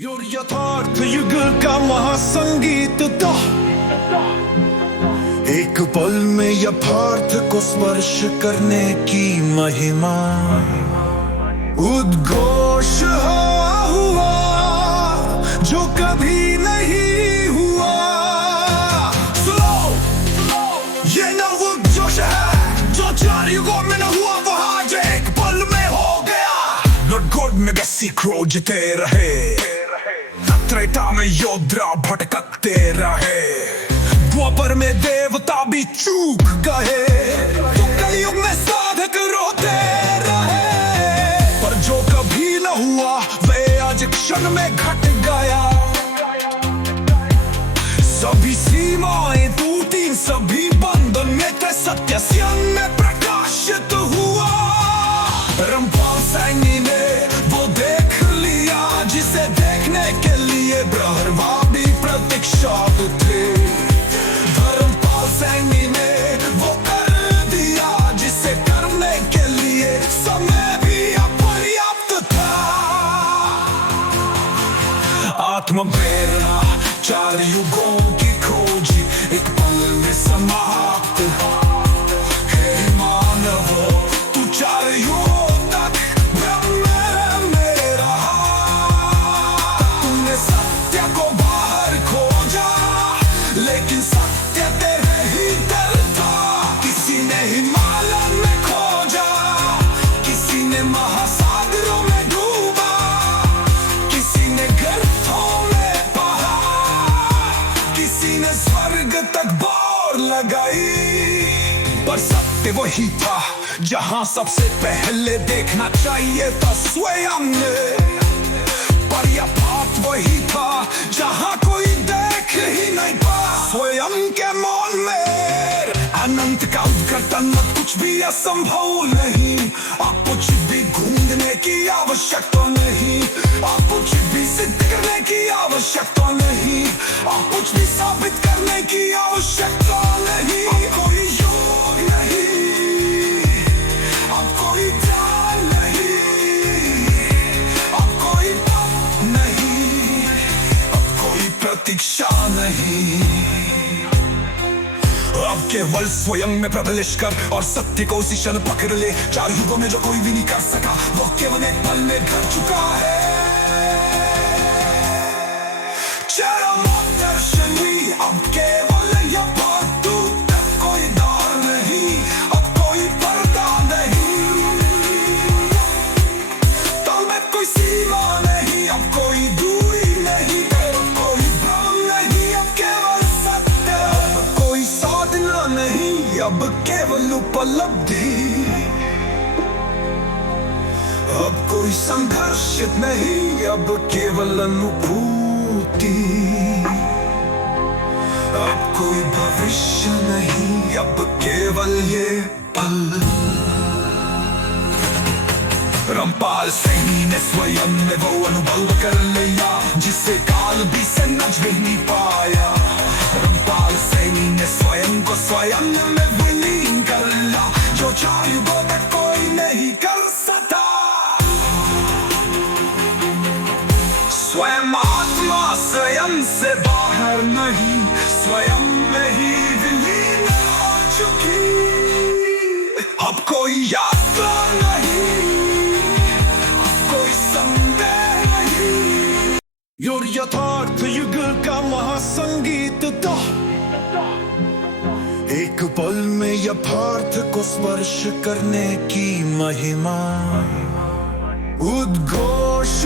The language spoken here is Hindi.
योर यथार्थ युग का महासंगीत था। एक पल में यथार्थ को स्पर्श करने की महिमा उद्घोष हुआ जो कभी नहीं हुआ। स्लो ये नव जोश है जो 4 युगों में न हुआ वो आज एक पल में हो गया। लॉर्ड गॉड में गसी खोजते रहे, त्रेता में योद्धा भटकते रहे, द्वापर में देवता भी चूक गए, तो कलयुग में साधक रोते रहे। पर जो कभी न हुआ वे आज क्षण में घट गया। सभी सीमाएं टूटी, सभी बंधन में थे, सत्य सियान में प्रकाशित हुआ। रामपाल सैनी ने वो देख लिया जिसे देखने के लिए ब्रह्मवादी प्रतीक्षा थे। धर्मपाल सैनी ने वो कर दिया जिसे करने के लिए समय भी अपर्याप्त था। आत्म प्रेरणा 4 युगों की खोज एक पल में समाप्त। हे मानव तू 4 युगों तक ब्रह्म में रहा। तूने सत्य को बाहर खोजा लेकिन सत्य तेरे भीतर था। किसी ने हिमालय में खोजा, किसी ने महासागरों में डूबा, किसी ने गर्तों में पढ़ा, किसी ने स्वर्ग तक दौड़ लगाई। पर सत्य वही था जहां सबसे पहले देखना चाहिए था स्वयं ने। पर यह बात वही था जहां कोई देख ही नहीं पा स्वयं के मौन में। अनंत का उद्घाटन कुछ भी असंभव नहीं। आप कुछ भी ढूंढने की आवश्यकता नहीं, आप कुछ भी सिद्ध करने की आवश्यकता नहीं, आप कुछ भी साबित करने की आवश्यकता नहीं। आप कोई योग नहीं, आप कोई ध्यान नहीं, आप कोई पाप नहीं, अब कोई प्रतीक्षा नहीं। अब केवल स्वयं में प्रवेश कर और सत्य को उसी क्षण पकड़ ले। 4 युगों में जो कोई भी नहीं कर सका वो केवल एक पल में कर चुका है। चरम दर्शन हुई अब केवल यह बात, कोई डर नहीं, अब कोई पर्दा नहीं, तल में कोई सीमा नहीं, अब कोई दूरी नहीं, कोई भ्रम नहीं, अब केवल सत्य, कोई साधना नहीं, अब केवल उपलब्धि, अब कोई संघर्षित नहीं, अब केवल अनुभूति, अब कोई भविष्य नहीं, अब केवल ये पल। रामपाल सैनी ने स्वयं में वो अनुभव कर लिया जिसे काल भी समझ भी नहीं पाया। रामपाल सैनी ने स्वयं को स्वयं में विलीन कर लिया जो 4 युगों तक कोई नहीं कर सकता। स्वयं आत्मा स्वयं से बाहर नहीं, स्वयं में ही विलीन हो चुकी। अब कोई यात्रा नहीं, कोई संदेह नहीं। योर यथार्थ युग का महासंगीत था। एक पल में यथार्थ को स्पर्श करने की महिमा उद्घोष